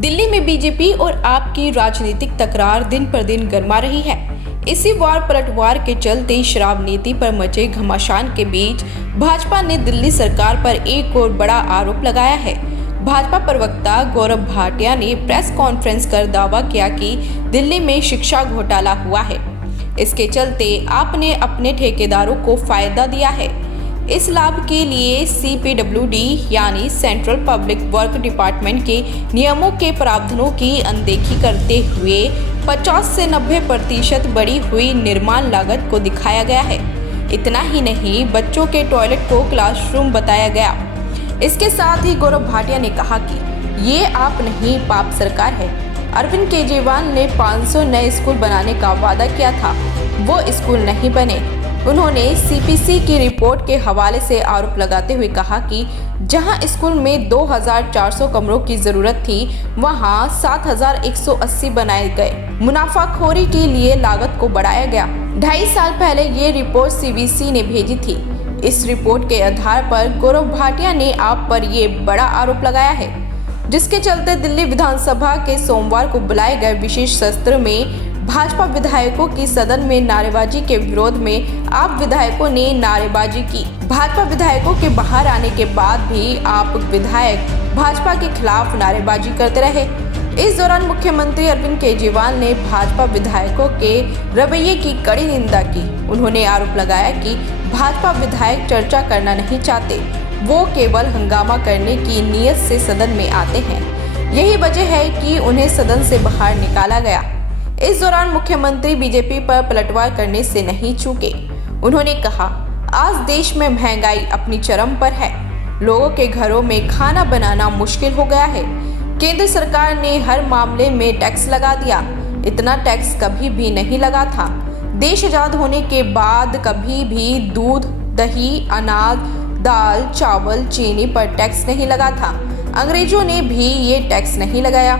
दिल्ली में बीजेपी और आप की राजनीतिक तकरार दिन पर दिन गर्मा रही है। इसी वार पलटवार के चलते शराब नीति पर मचे घमासान के बीच भाजपा ने दिल्ली सरकार पर एक और बड़ा आरोप लगाया है। भाजपा प्रवक्ता गौरव भाटिया ने प्रेस कॉन्फ्रेंस कर दावा किया कि दिल्ली में शिक्षा घोटाला हुआ है। इसके चलते आपने अपने ठेकेदारों को फायदा दिया है। इस लाभ के लिए CPWD यानी सेंट्रल पब्लिक वर्क डिपार्टमेंट के नियमों के प्रावधानों की अनदेखी करते हुए 50 से 90% बढ़ी हुई निर्माण लागत को दिखाया गया है। इतना ही नहीं, बच्चों के टॉयलेट को क्लासरूम बताया गया। इसके साथ ही गौरव भाटिया ने कहा कि ये आप नहीं, पाप सरकार है। अरविंद केजरीवाल ने 500 नए स्कूल बनाने का वादा किया था, वो स्कूल नहीं बने। उन्होंने CPC की रिपोर्ट के हवाले से आरोप लगाते हुए कहा कि जहां स्कूल में 2400 कमरों की जरूरत थी, वहां 7180 बनाए गए। मुनाफाखोरी के लिए लागत को बढ़ाया गया। 2.5 साल पहले ये रिपोर्ट CBC ने भेजी थी। इस रिपोर्ट के आधार पर गौरव भाटिया ने आप पर ये बड़ा आरोप लगाया है, जिसके चलते दिल्ली विधानसभा के सोमवार को बुलाए गए विशेष सत्र में भाजपा विधायकों की सदन में नारेबाजी के विरोध में आप विधायकों ने नारेबाजी की। भाजपा विधायकों के बाहर आने के बाद भी आप विधायक भाजपा के खिलाफ नारेबाजी करते रहे। इस दौरान मुख्यमंत्री अरविंद केजरीवाल ने भाजपा विधायकों के रवैये की कड़ी निंदा की। उन्होंने आरोप लगाया कि भाजपा विधायक चर्चा करना नहीं चाहते, वो केवल हंगामा करने की नीयत से सदन में आते हैं। यही वजह है कि उन्हें सदन से बाहर निकाला गया। इस दौरान मुख्यमंत्री बीजेपी पर पलटवार करने से नहीं चूके। उन्होंने कहा, आज देश में महंगाई अपनी चरम पर है। लोगों के घरों में खाना बनाना मुश्किल हो गया है। केंद्र सरकार ने हर मामले में टैक्स लगा दिया। इतना टैक्स कभी भी नहीं लगा था। देश आजाद होने के बाद कभी भी दूध, दही, अनाज, दाल, चावल, चीनी पर टैक्स नहीं लगा था। अंग्रेजों ने भी ये टैक्स नहीं लगाया।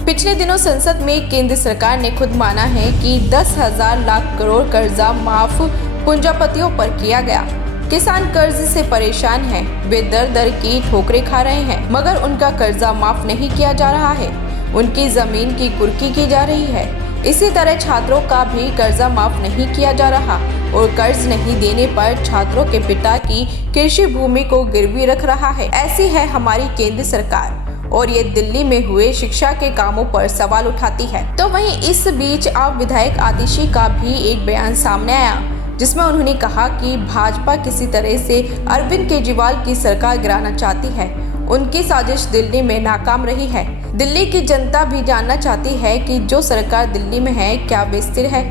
पिछले दिनों संसद में केंद्र सरकार ने खुद माना है कि 10,000 लाख करोड़ कर्जा माफ पूंजीपतियों पर किया गया। किसान कर्ज से परेशान हैं, वे दर दर की ठोकरें खा रहे हैं, मगर उनका कर्जा माफ नहीं किया जा रहा है। उनकी जमीन की कुर्की की जा रही है। इसी तरह छात्रों का भी कर्जा माफ नहीं किया जा रहा और कर्ज नहीं देने पर छात्रों के पिता की कृषि भूमि को गिरवी रख रहा है। ऐसी है हमारी केंद्र सरकार और ये दिल्ली में हुए शिक्षा के कामों पर सवाल उठाती है। तो वहीं इस बीच आप विधायक आतिशी का भी एक बयान सामने आया, जिसमें उन्होंने कहा कि भाजपा किसी तरह से अरविंद केजरीवाल की सरकार गिराना चाहती है। उनकी साजिश दिल्ली में नाकाम रही है। दिल्ली की जनता भी जानना चाहती है कि जो सरकार दिल्ली में है, क्या वे स्थिर है,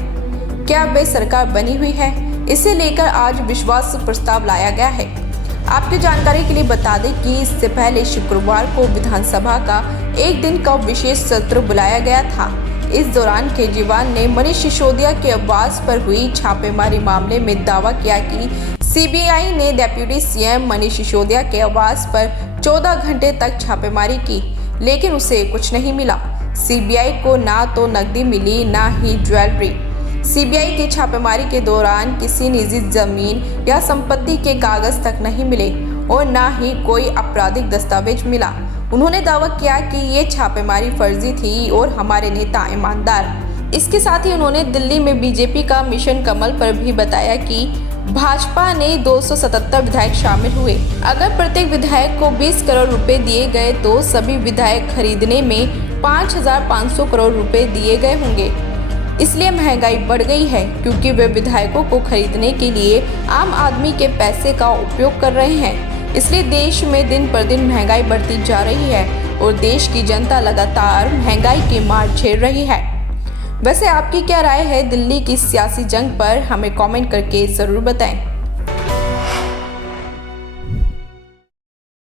क्या वे सरकार बनी हुई है। इसे लेकर आज विश्वास प्रस्ताव लाया गया है। आपकी जानकारी के लिए बता दें कि इससे पहले शुक्रवार को विधानसभा का एक दिन का विशेष सत्र बुलाया गया था। इस दौरान केजरीवाल ने मनीष सिसोदिया के आवास पर हुई छापेमारी मामले में दावा किया कि CBI ने डिप्टी CM मनीष सिसोदिया के आवास पर 14 घंटे तक छापेमारी की, लेकिन उसे कुछ नहीं मिला। CBI को ना तो नकदी मिली, ना ही ज्वेलरी। CBI की छापेमारी के दौरान किसी निजी जमीन या संपत्ति के कागज तक नहीं मिले और ना ही कोई आपराधिक दस्तावेज मिला। उन्होंने दावा किया कि ये छापेमारी फर्जी थी और हमारे नेता ईमानदार। इसके साथ ही उन्होंने दिल्ली में बीजेपी का मिशन कमल पर भी बताया कि भाजपा ने 277 विधायक शामिल हुए। अगर प्रत्येक विधायक को 20 करोड़ रुपए दिए गए तो सभी विधायक खरीदने में 5,500 करोड़ रुपए दिए गए होंगे। इसलिए महंगाई बढ़ गई है, क्योंकि वे विधायकों को खरीदने के लिए आम आदमी के पैसे का उपयोग कर रहे हैं। इसलिए देश में दिन पर दिन महंगाई बढ़ती जा रही है और देश की जनता लगातार महंगाई की मार झेल रही है। वैसे आपकी क्या राय है दिल्ली की सियासी जंग पर? हमें कमेंट करके ज़रूर बताएं।